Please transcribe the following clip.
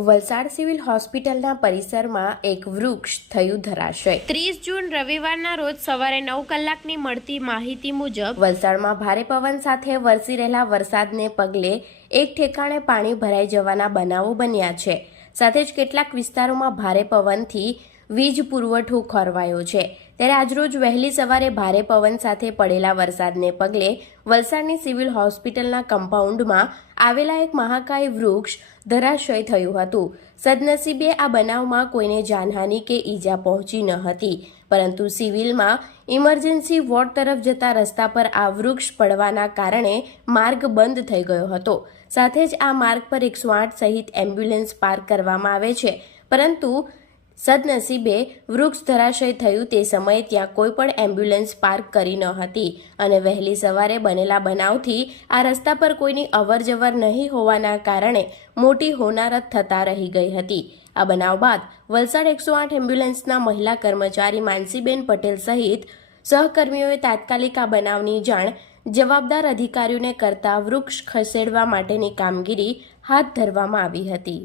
Valsad civil હોસ્પિટલના પરિસરમાં એક વૃક્ષ થયું ધરાશય. ત્રીસ જૂન રવિવારના રોજ સવારે નવ કલાકની મળતી માહિતી મુજબ વલસાડમાં ભારે પવન સાથે વરસી રહેલા વરસાદને પગલે એક ઠેકાણે પાણી ભરાઈ જવાના બનાવો બન્યા છે. સાથે જ કેટલાક વિસ્તારોમાં ભારે પવનથી વીજ પુરવઠો ખોરવાયો છે. ત્યારે આજરોજ વહેલી સવારે ભારે પવન સાથે પડેલા વરસાદને પગલે વલસાડની સિવિલ હોસ્પિટલના કમ્પાઉન્ડમાં આવેલા એક મહાકાય વૃક્ષ ધરાશય થયું હતું. સદનસીબે આ બનાવમાં કોઈને જાનહાનિ કે ઈજા પહોંચી ન હતી, પરંતુ સિવિલમાં ઇમરજન્સી વોર્ડ તરફ જતા રસ્તા પર આ વૃક્ષ પડવાના કારણે માર્ગ બંધ થઈ ગયો હતો. સાથે જ આ માર્ગ પર એકસો આઠ સહિત એમ્બ્યુલન્સ પાર્ક કરવામાં આવે છે. પરંતુ સદનસીબે વૃક્ષ ધરાશય થયું તે સમયે ત્યાં કોઈ પણ એમ્બ્યુલન્સ પાર્ક કરી ન હતી અને વહેલી સવારે બનેલા બનાવથી આ રસ્તા પર કોઈની અવરજવર નહીં હોવાના કારણે મોટી હોનારત થતા રહી ગઈ હતી. આ બનાવ બાદ વલસાડ એકસો આઠ એમ્બ્યુલન્સના મહિલા કર્મચારી માનસીબેન પટેલ સહિત સહકર્મીઓએ તાત્કાલિક આ બનાવની જાણ જવાબદાર અધિકારીઓને કરતા વૃક્ષ ખસેડવા માટેની કામગીરી હાથ ધરવામાં આવી હતી.